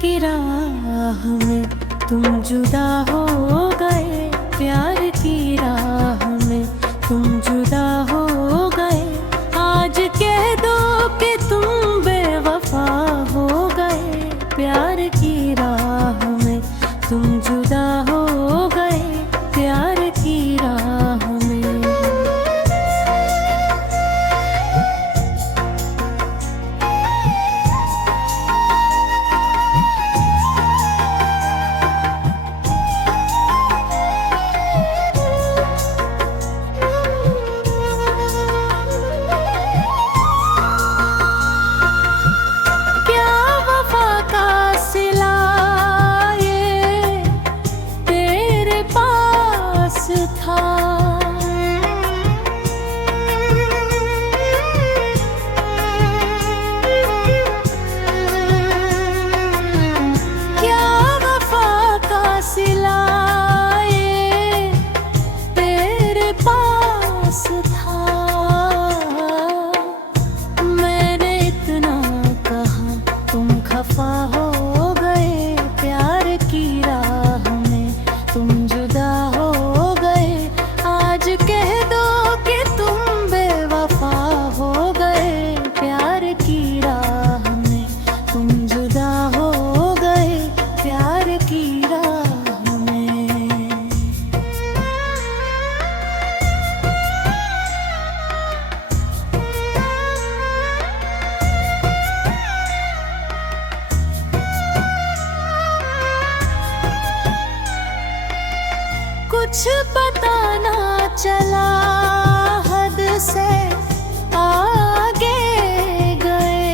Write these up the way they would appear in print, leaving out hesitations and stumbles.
की राह में तुम जुदा हो गए, प्यार की राह में तुम जुदा हो गए। आज कह दो कि तुम बेवफा हो गए, प्यार की राह में तुम जुदा हो गए, प्यार की राह में। खफा हो गए, प्यार की राह में तुम जुदा हो गए। आज कह दो कि तुम बेवफा हो गए, प्यार की राह में तुम जुदा हो गए, प्यार की राह में। कुछ पता ना चला, हद से आगे गए।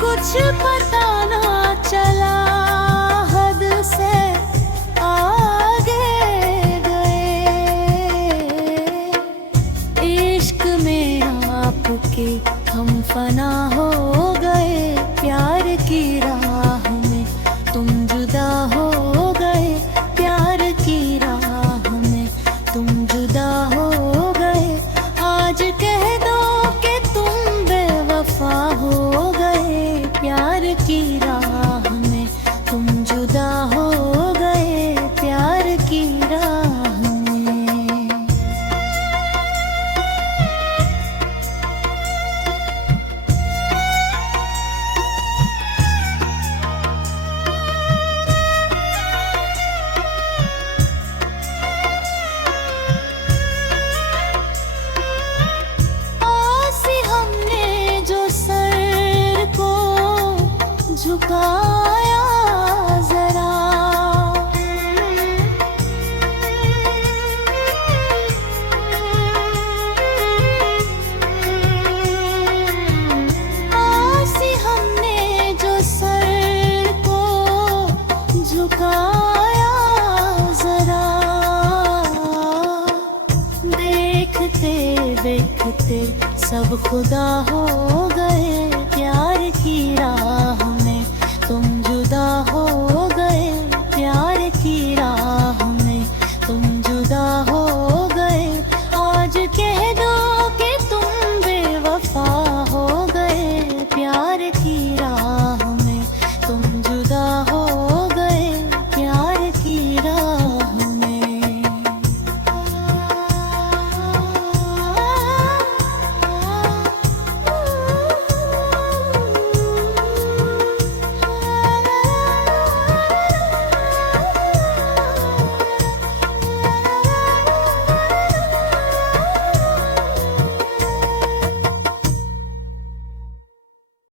कुछ पता ना चला, हद से आगे गए। इश्क में आपके हम फना हो गए, प्यार की राह में तुम जुदा हो गए, प्यार की राह में तुम जुदा हो गए। आज कह दो कि तुम बेवफा हो गए, प्यार की राह में तुम जुदा हो गए, प्यार की राह में। झुकाया जरा, आसी हमने जो सर को झुकाया जरा। देखते देखते सब खुदा हो गए, प्यार की राह